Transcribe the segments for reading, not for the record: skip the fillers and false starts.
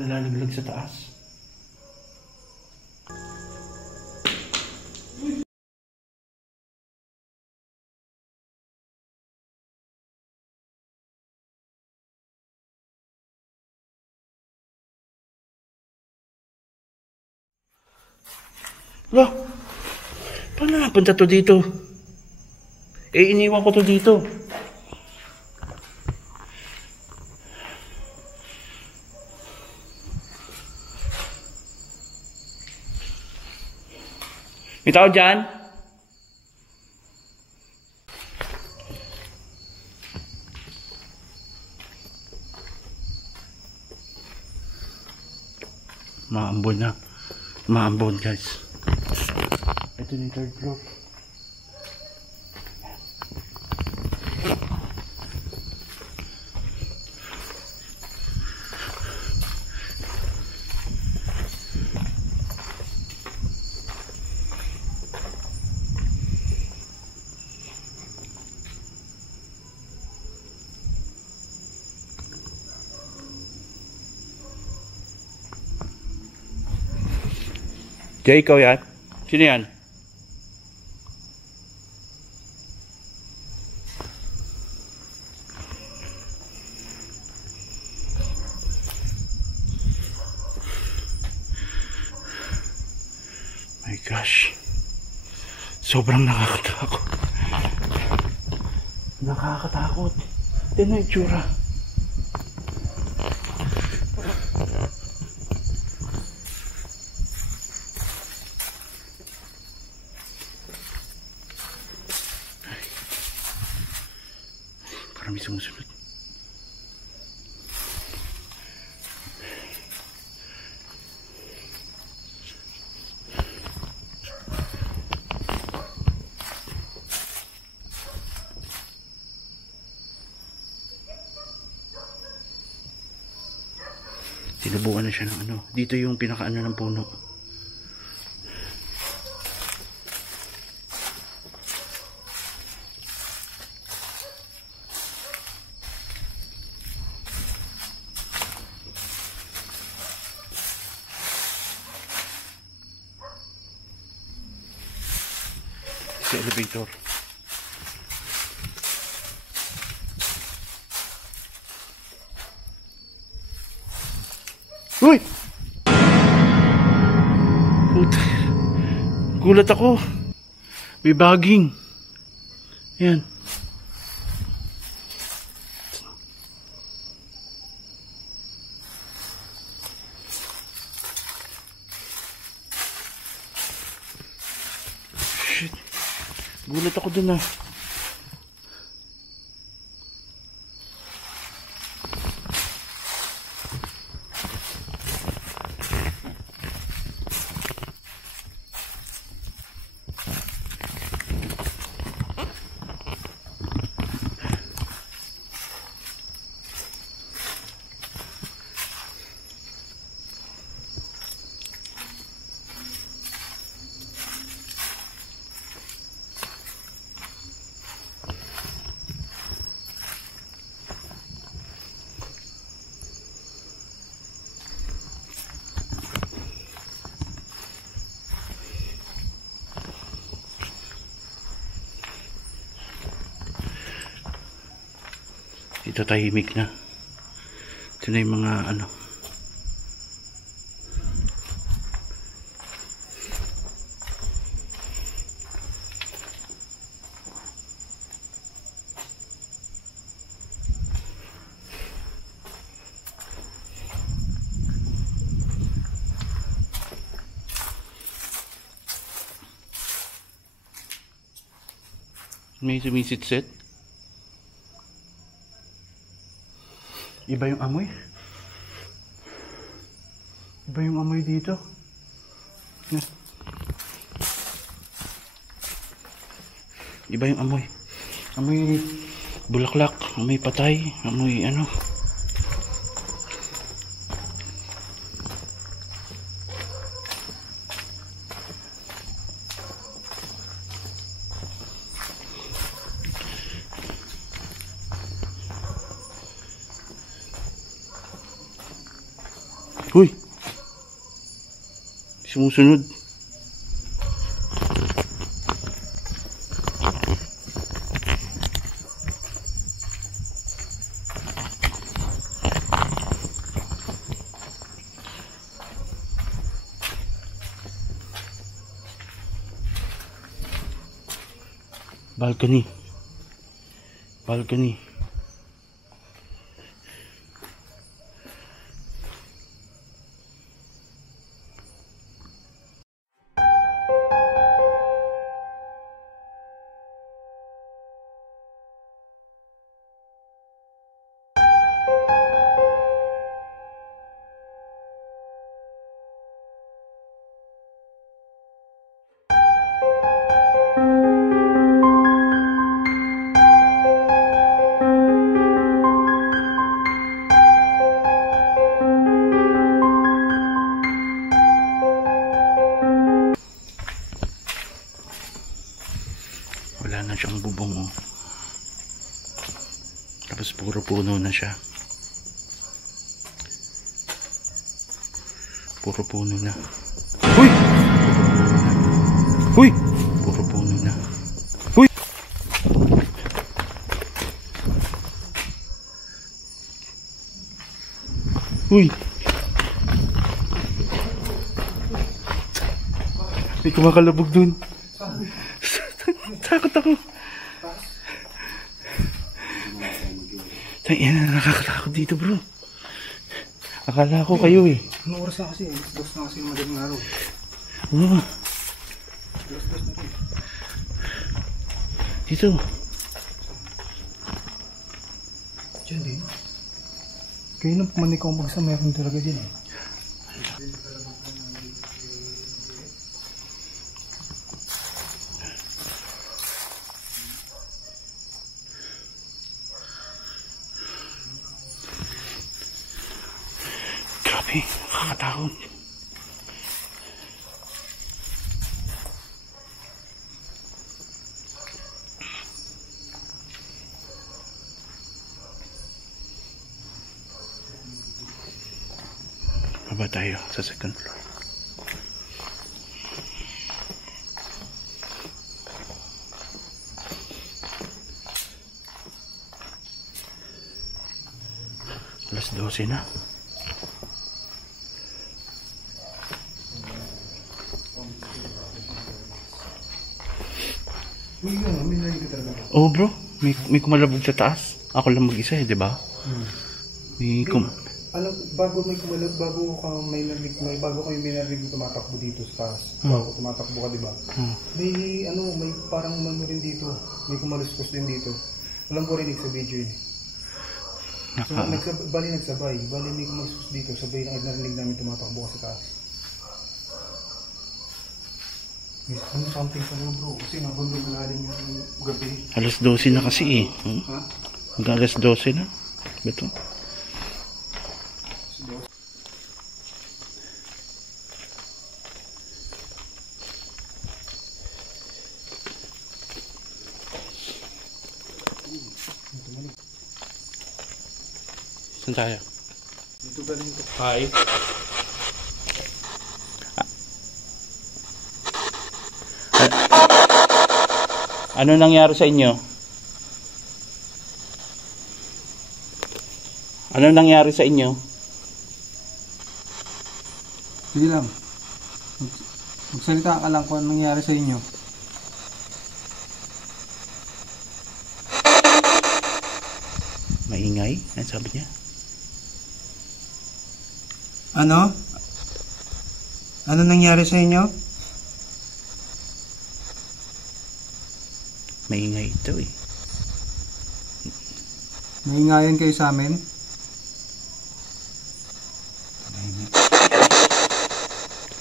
nalalaglag sa taas. Wala. Paano napunta to dito? Eh, iniwan ko to dito. May tao dyan? Maambon na. Maambon, guys. Ito na yung third floor. Jay, ikaw yan? Sino yan? My gosh. Sobrang nakakatakot. Nakakatakot. Tignan yung itsura. Parang may sumusunod. Sinubukan na siya ng ano. Dito yung pinakaano ng puno. Sa elevator. Uy! Puta. Gulat ako. May baging. Ayan. Shit. Gulat ako dun ah. Dito tahimik na. Ito na yung mga ano. May sumisitsit. Iba yung amoy. Iba yung amoy dito. Yeah. Iba yung amoy. Amoy bulaklak, amoy patay, amoy ano. Uy! Sumusunod. Balcony. Balcony. Wala na siyang bubong, oh. Tapos puro puno na siya. Puro puno na. Uy! Uy! Puro puno na. Uy! Uy! May kumakalabog dun. Takot ako. Yan, nakakatakot dito, bro. Akala ko kayo eh. Anong oras na kasi? Dos na kasi yung madaling araw. Oo. Dos na rin. Dito. Diyan din. Kaya nang pumanik ako magsa, mayroon talaga din eh. Grabe, nakakatakot. Baba tayo sa second floor. Alas 12 na. Oh bro, may kumalabog sa taas. Ako lang mag-isa eh, di ba? Alam, bago may kumalag, bago kayo may narinig tumatakbo dito sa taas. Bago tumatakbo ka, di ba? May may parang umano rin dito. May kumaluskos din dito. Alam ko rin sa video yun. So, nagsabay. Bali may kumaluskos dito. Sabay na narinig namin tumatakbo ka sa taas. Ano something pa rin bro, kasi nabundog na rin yung gabi. Alas 12 na kasi eh. Ha? Hanggang alas 12 na. Beto. Saan tayo? Dito galing ito. Hi. Ano nangyari sa inyo? Ano nangyari sa inyo? Sige lang. Magsalita ka lang kung anong nangyari sa inyo. Maingay? Ano sabi niya? Ano? Ano nangyari sa inyo? Maingay ito eh. Naingayan kayo sa amin?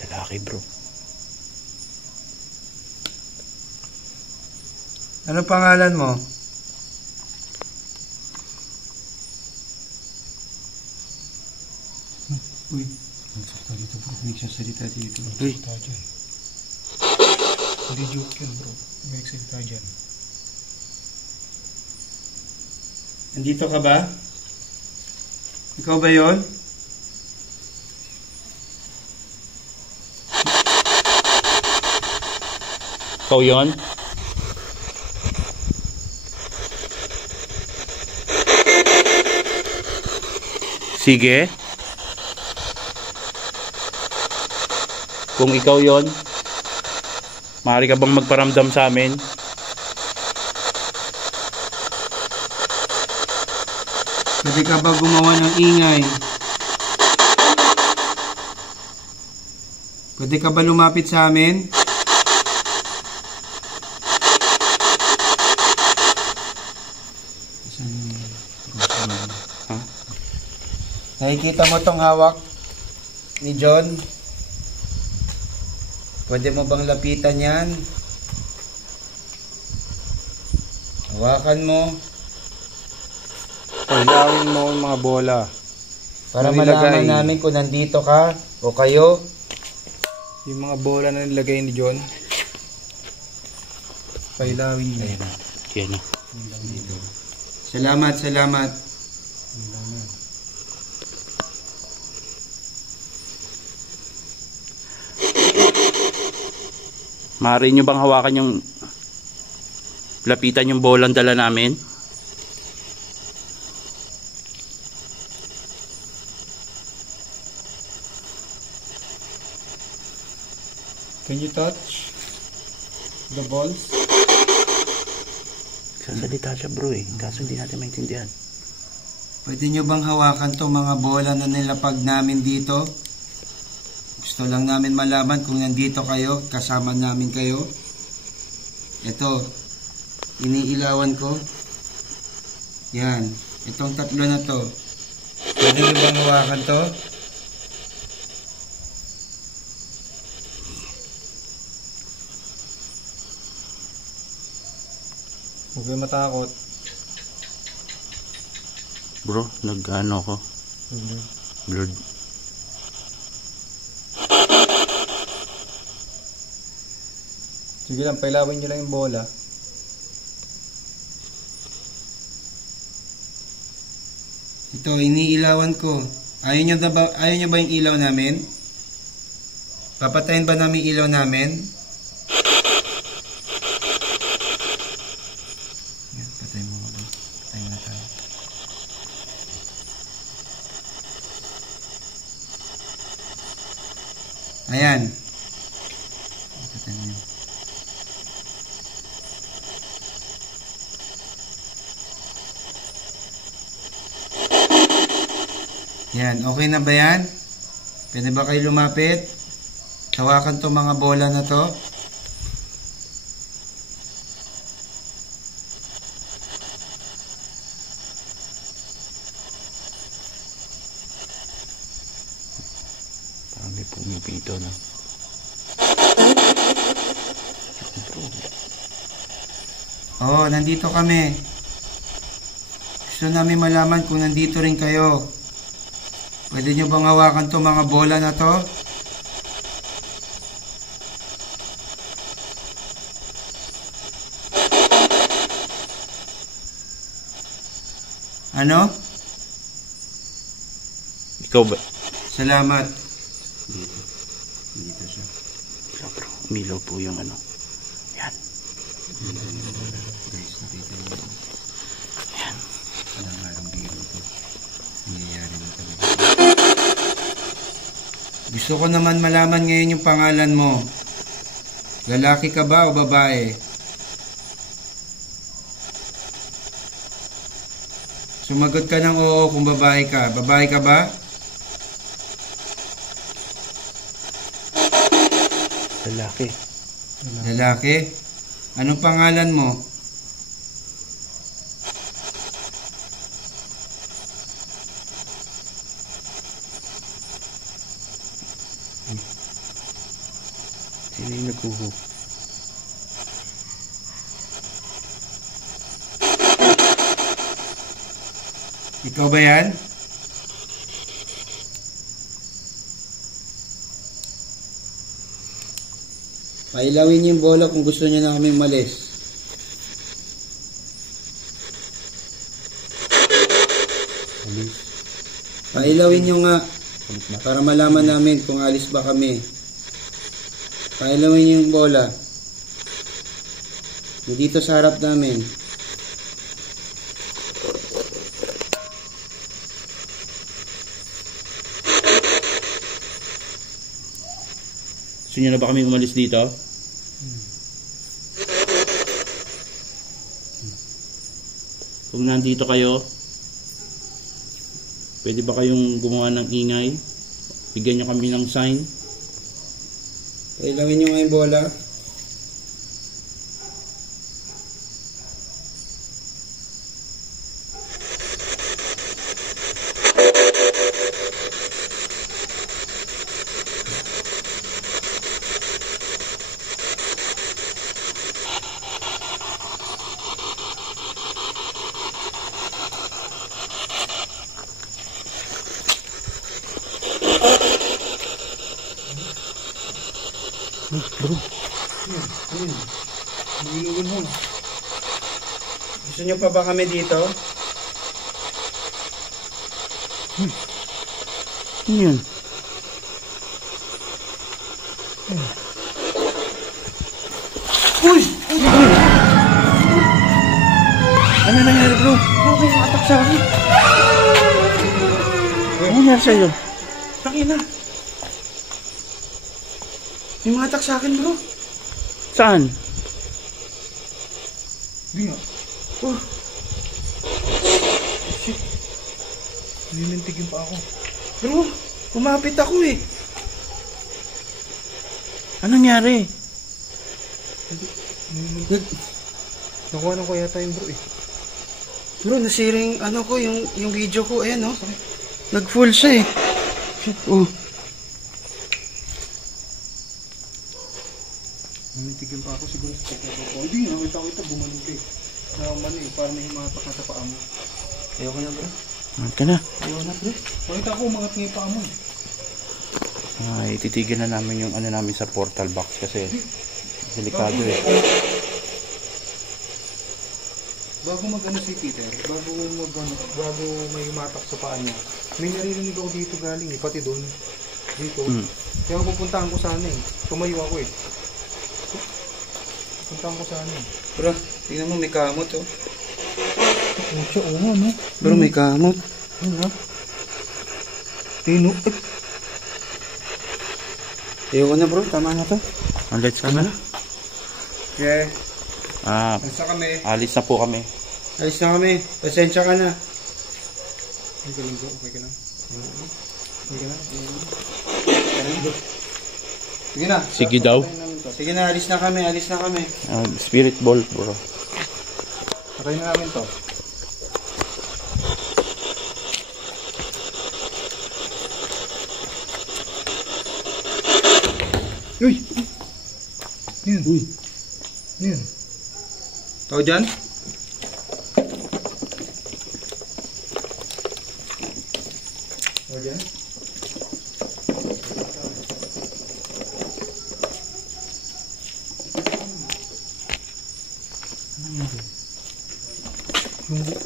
Lalaki bro. Ano pangalan mo? Uy, nagsalita dito bro. May nagsalita dito. Uy. Nagsalita dyan. Hindi joke yan bro. May nagsalita dyan. Nandito ka ba? Ikaw ba yon? Ikaw yun? Sige. Kung ikaw yon, maaari ka bang magparamdam sa amin? Pwede ka ba gumawa ng ingay? Pwede ka ba lumapit sa amin? Ha? Nakikita mo tong hawak ni John? Pwede mo bang lapitan yan? Hawakan mo. Pailawin mo ang mga bola. Para malaman namin kung nandito ka o kayo. Yung mga bola na nilagay ni John. Pailawin mo. Yan. Salamat, salamat. Maaari nyo bang hawakan yung lapitan yung bolang dala namin? Can you touch the balls? Sasalita siya bro eh, kaso hindi natin maintindihan. Pwede nyo bang hawakan to mga bola na nilapag namin dito? Gusto lang namin malaman kung nandito kayo, kasama namin kayo. Ito, iniilawan ko. Yan, itong tatlo na to. Pwede nyo bang hawakan to? Huwag kayo matakot. Bro, nag-ano ko? Blurred. Sige lang, pailawin nyo lang yung bola. Ito, iniilawan ko. Ayaw nyo ba yung ilaw namin? Papatayin ba namin ilaw namin? Yan, patayin mo ba? Patayin na tayo. Ayan. Patayin nyo. Yan, okay na ba yan? Pwede ba kayo lumapit? Hawakan to mga bola na to. Parang may pumipito na. Oo, nandito kami. Gusto namin malaman kung nandito rin kayo. Pwede nyo bang hawakan to mga bola na to? Ano? Ikaw ba? Salamat. Dito siya. Wala bro, umilaw po yung ano. Yan. Guys, nakita nyo. Yan. Walang harang biro ito. Nangyayari na talaga. Gusto ko naman malaman ngayon yung pangalan mo. Lalaki ka ba o babae? Sumagot ka ng oo kung babae ka. Babae ka ba? Lalaki. Lalaki? Anong pangalan mo? Sino yung naghuhu? Ikaw ba yan? Pailawin niyo yung bola kung gusto niyo na kaming malis. Pailawin niyo nga para malaman namin kung alis ba kami. Pailawin niyo yung bola. Dito sa harap namin. Gusto niyo na ba kami umalis dito? Kung nandito kayo, pwede ba kayong gumawa ng ingay? Bigyan nyo kami ng sign. Pailangin nyo nga yung bola. Bro, Nilugan mo. Gusto nyo pa ba kami dito? ano yun? Uy! Ano nangyari bro? Bro, may atak sa akin. Ano nangyari sa'yo? Takina. May mga atak sa akin, bro. Saan? Hindi nga. Oh. Shit. Nilintig yung pa ako. Bro, kumapit ako eh. Ano nangyari? Nakuha na ko yata yung bro eh. Bro, nasira yung ano ko, yung video ko. Ayan oh. Nag-full siya eh. Shit. Oh. Nilintig yung pa ako siguro sa pagkakita ko. Hindi, nakita ko ito, bumalik eh. Naman eh, parang may mga pakat sa paa mo. Ayoko na bro. Umangat ka na. Ayoko na bro. Nakita ko, umangat nga yung paa mo eh. Ay, titigil na namin yung ano namin sa portal box kasi delikado eh. Bago mag-ano si Peter, bago may matak sa paa niya, may naririnig ako dito galing eh, pati doon. Dito. Kaya pupuntahan ko sana eh. Tumayo ako eh. Pupuntahan ko sana eh. Bro, tingnan mo may kamot oh. Pucha, oo no? Bro, may kamot. Ano na? Tino. Ayoko na bro, tama na to. Let's go na. Yeah. Nasa kami. Alis na po kami. Alis na kami. Pasensya ka na. Okay ka lang bro, okay ka lang. Okay ka lang. Sige na. Sige daw. Sige na, alis na kami, alis na kami. Spirit ball bro. Sakay na namin to. Uy! Yan. Uy. Yan. Tao dyan? O dyan?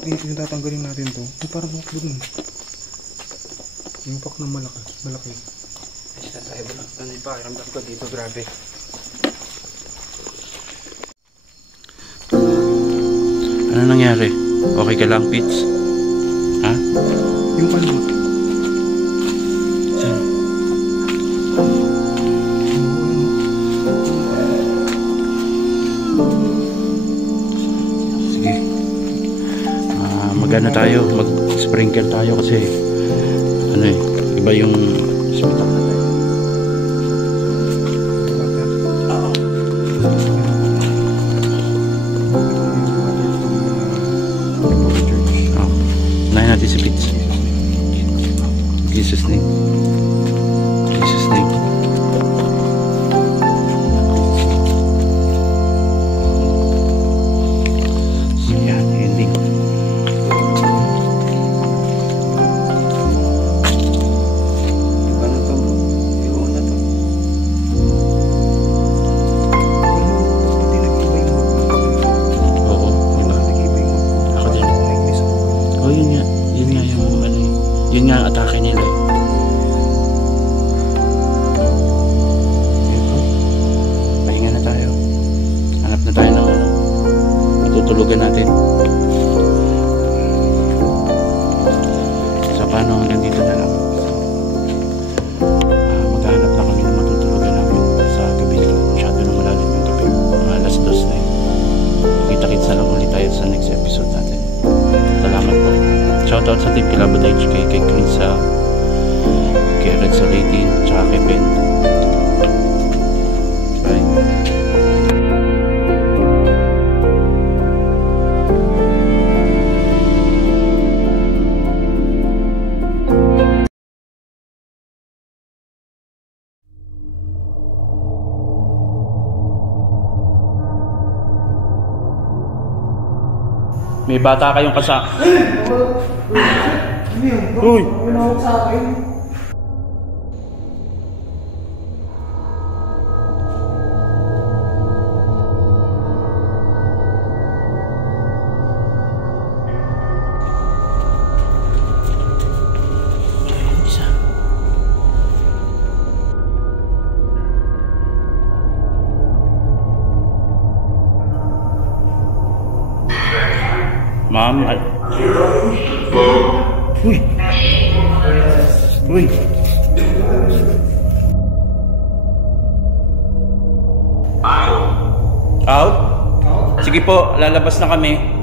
Yung tatanggalin natin to, yung parang bukod nun. Yung pak ng malaki. Alis na tayo bro. Ano yung pakiramdam ko dito, grabe. Ano nangyari? Okay ka lang, Pits? Ha? Yung ano? Saan? Sige. Mag-ano tayo? Mag-sprinkle tayo kasi ano eh, iba yung hospital na tayo. Unahin natin si Pits. Jesus name. Jesus name. So yan, ending. Iba na to bro. matutulugan natin. So paano hanggang dito na lang. Maghahanap na kami ng matutulugan namin sa gabi nito. Masyado na malalim yung gabi. Alas 2 na yun. Kita-kits na lang ulit tayo sa next episode natin. Salamat po. Shoutout sa Team Kilabot HK, kay Krisa, kay Red Soliti, tsaka kay Ben. Bye. May bata kayong kasama. Uy! Pinawag sa akin. Ma'am, uy! Uy! Out? Sige po, lalabas na kami.